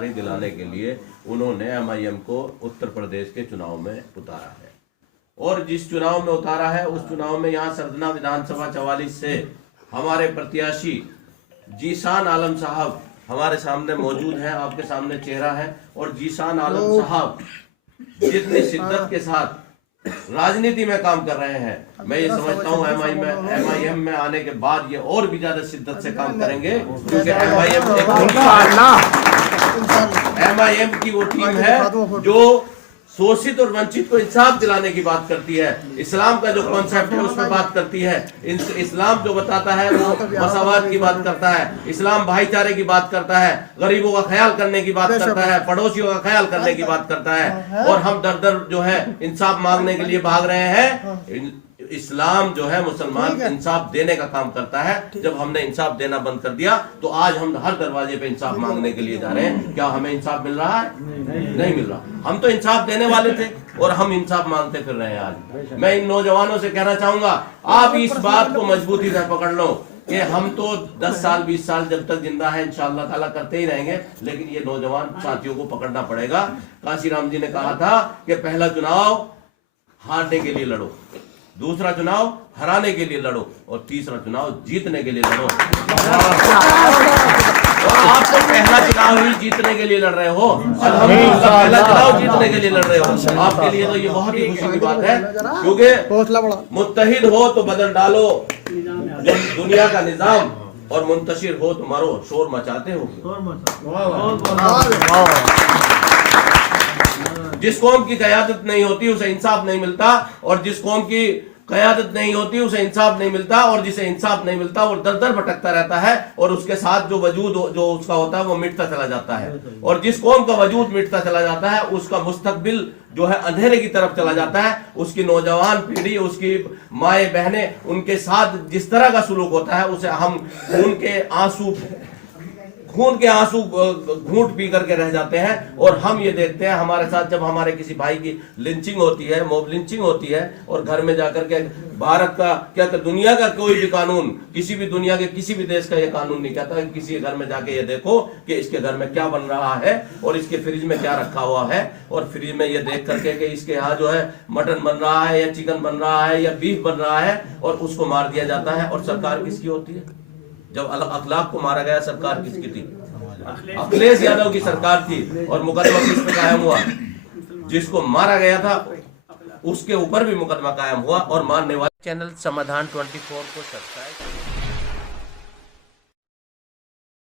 जिम्मेदारी दिलाने के लिए उन्होंने MIM को उत्तर प्रदेश के चुनाव में उतारा है। और जिस चुनाव में उतारा है उस चुनाव में यहाँ सरदना विधानसभा 44 से हमारे प्रत्याशी जीशान आलम साहब हमारे सामने मौजूद हैं, आपके सामने चेहरा है। और जीशान आलम साहब जितनी शिद्दत के साथ राजनीति में काम कर रहे हैं, मैं ये समझता हूँ MIM में आने के बाद ये और भी ज्यादा शिद्दत से काम करेंगे, क्योंकि MIM की वो टीम है जो शोषित और वंचित को इंसाफ दिलाने की बात करती है। इस्लाम का जो कॉन्सेप्ट है उस पर बात करती है। इस्लाम जो बताता है वो मसावात की बात करता है, इस्लाम भाईचारे की बात करता है, गरीबों का ख्याल करने की बात करता है, पड़ोसियों का ख्याल करने की बात करता है। और हम दर दर जो है इंसाफ मांगने के लिए भाग रहे हैं। इस्लाम जो है मुसलमान इंसाफ देने का काम करता है। जब हमने इंसाफ देना बंद कर दिया तो आज हम हर दरवाजे पे इंसाफ मांगने के लिए जा रहे हैं। क्या हमें इंसाफ मिल रहा है? नहीं मिल रहा। हम तो इंसाफ देने वाले थे और हम इंसाफ मांगते फिर रहे हैं आज। मैं इन नौजवानों से कहना चाहूंगा, आप इस बात को मजबूती से पकड़ लो कि हम तो 10 साल 20 साल जब तक जिंदा है इंशाअल्लाह ताला करते ही रहेंगे, लेकिन ये नौजवान साथियों को पकड़ना पड़ेगा। काशीराम जी ने कहा था कि पहला चुनाव हारने के लिए लड़ो, दूसरा चुनाव हराने के लिए लड़ो और तीसरा चुनाव जीतने के लिए लड़ो। और आप तो पहला चुनाव ही जीतने के लिए लड़ रहे हो, अल्हम्दुलिल्लाह पहला चुनाव जीतने के लिए लड़ रहे हो। आपके लिए तो ये बहुत ही खुशी की बात है, क्योंकि मुत्तहिद हो तो बदल डालो दुनिया का निजाम और मुंतशिर हो तो मरो, शोर मचाते हो। जिस कौम की क़यादत नहीं होती उसे इंसाफ नहीं मिलता, और जिस कौम की क़यादत नहीं होती उसे इंसाफ नहीं मिलता, और जिसे इंसाफ नहीं मिलता वो दर दर भटकता रहता है और उसके साथ जो वजूद जो उसका होता है वो मिटता चला जाता है। और जिस कौम का वजूद मिटता चला जाता है उसका मुस्तकबिल जो है अंधेरे की तरफ चला जाता है। उसकी नौजवान पीढ़ी, उसकी माए बहनें, उनके साथ जिस तरह का सुलूक होता है उसे हम खून के आंसू घूंट पी करके रह जाते हैं। और हम ये देखते हैं हमारे साथ जब हमारे किसी भाई की लिंचिंग होती है, मॉब लिंचिंग होती है, और घर में जाकर के भारत का क्या दुनिया का कोई भी कानून, किसी भी दुनिया के किसी भी देश का ये कानून नहीं कहता कि किसी के घर में जाके ये देखो कि इसके घर में क्या बन रहा है और इसके फ्रिज में क्या रखा हुआ है, और फ्रिज में ये देख करके कि इसके यहाँ जो है मटन बन रहा है या चिकन बन रहा है या बीफ बन रहा है, और उसको मार दिया जाता है। और सरकार किसकी होती है? जब अखलाक को मारा गया सरकार किसकी थी? अखिलेश यादव की सरकार थी। और मुकदमा किस पे कायम हुआ? जिसको मारा गया था उसके ऊपर भी मुकदमा कायम हुआ। और मारने वाले चैनल समाधान 24 को सब्सक्राइब